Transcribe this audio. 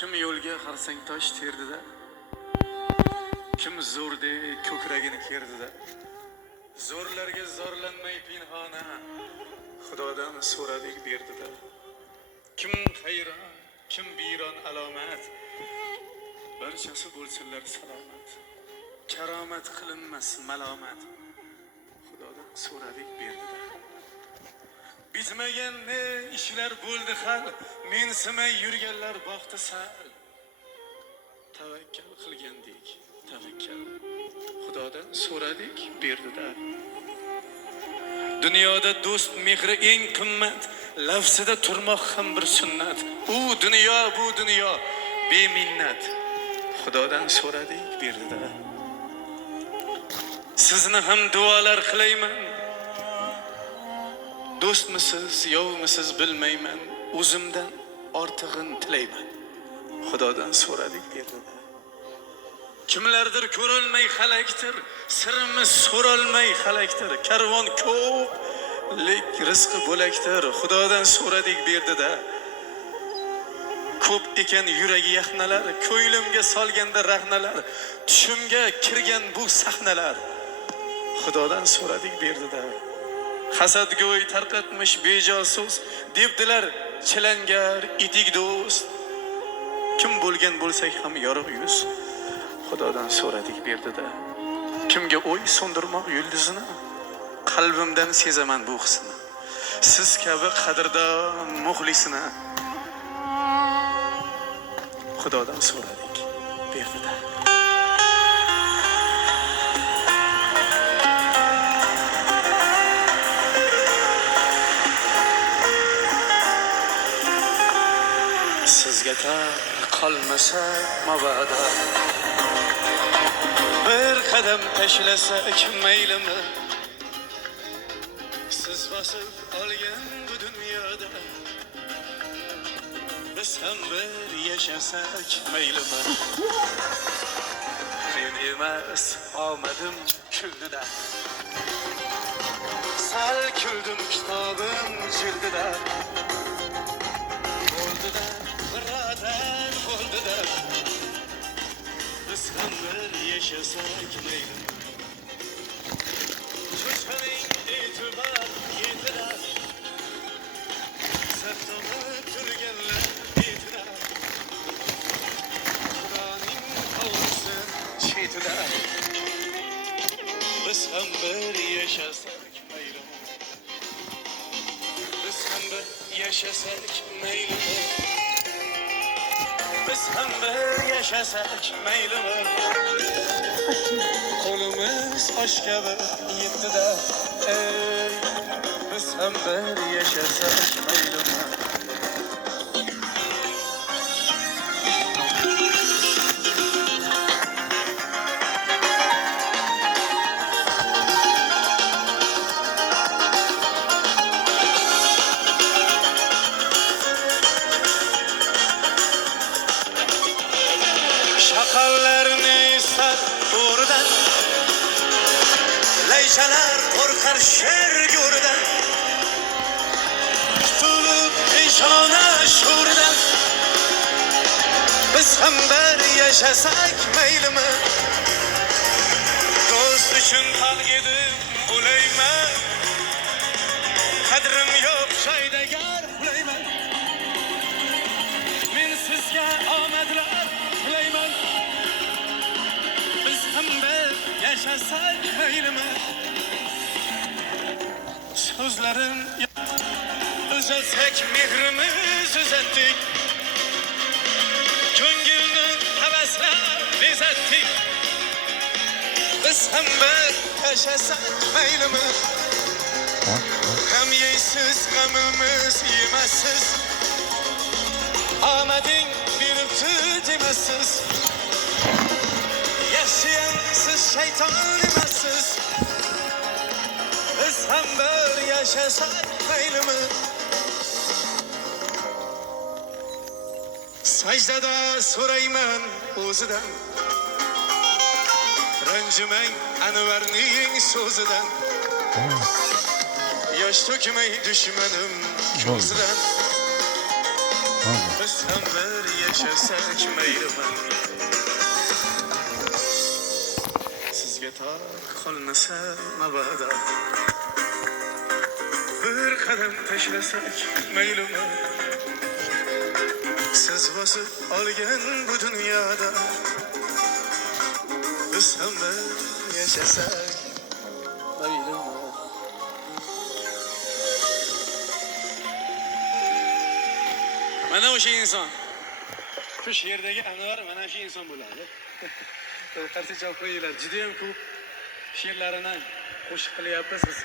Kim yo'lga xarsang tosh terdida, kim zo'rdek ko'kragini kerdida, zo'rlarga zorlanmay pinhona Xudodan so'radik berdida. Kim hayron, kim biyron alomat, barchasi bo'lsinlar salomat. Karomat qilinmas malomat, Xudodan so'radik berdida. Bitmagan ne ishlar bo'ldi hal, mensimay yurganlar boqdi sal. Tavakkal qilgandik, tavakkal Xudodan so'radik berdida. Dunyoda do'st mehri eng qimmat, lafzida turmoq ham bir sunnat. U dunyo bu dunyo beminnat, Xudodan so'radik berdida. Sizni ham duolar qilayman, do'stmisiz yovmisiz bilmayman, o'zimdan ortig'in tilayman, Xudodan so'radik berdida. Kimlardir ko'rolmay xalakdir, sirimiz so'rolmay xalakdir. Karvon ko'p, lek rizqi bo'lakdir, Xudodan so'radik berdida. Ko'p ekan yuragi yaxnalar, ko'ylimga solganda rahnalar, tushimga kirgan bu sahnalar, Xudodan so'radik berdida. Hasadgo'y tarqatmish bejo so'z, debdilar chilangar etik do'st. Kim bo'lgan bo'lsak ham yorug' yuz, Xudodan so'radik berdida. Kimga o'y so'ndirmoq yulduzini, qalbimdan sezaman bu hisni. Siz kabi qadrdon muxlisini, Xudodan so'radik berdida. Sizga tar qolmasa mabada, bir qadam tashlasak maylimi, siz bosib olgan bu dunyoda biz ham bir yashasak maylimi. Men emas omadim kuldida, sal kuldim kitobim jildida. Bo'ldida birodar bo'ldida, biz ham bir yashasak maylimi. Cho'chqaning e'tibor yetirar, saftomib turganlar betirar. Xudoning hovlisi chetida, biz ham bir yashasak maylimi. Biz ham bir yashasak maylimi. Biz ham bir yashasak maylimi. Qo'limiz osh kabi yetdida, ey, biz ham bir yashasak maylimi. Shaqallarni istar bo'ridan, laychalar qo'rqar sher go'ridan. Tutulib peshona sho'ridan, biz ham bir yashasak maylimi. Do'st uchun xalq edim o'layman, qadrim yo'q joydagar ulayman. Men sizga omadlar tilayman, biz ham bir yashasak maylimi. So'zlarim uzatsak mehrimiz uzatdik, ko'ngilni havaslar bezatdik. Biz ham bir yashasak maylimi. Ham yeysiz g'amimiz yemassiz, omading beribdi demassiz. Yaxshiyam siz shayton emassiz. Biz ham bir yashasak maylimi. Sajdada so'rayman o'zidan, ranjimang Anvarning so'zidan. Yosh to'kmay dushmanim ko'zidan. biz ham bir yashasak maylimi? Sizga tor qolmasa mabodo bir qadam tashlasak maylimi? Siz bosib olgan bu dunyoda biz ham bir yashasak maylimi? Mana o'sha inson. Shu sherdagi Anvar mana shu inson bo'ladi. Qarshi chop qo'yinglar. Juda ham ko'p she'rlarini qo'shiq qilyapmiz biz.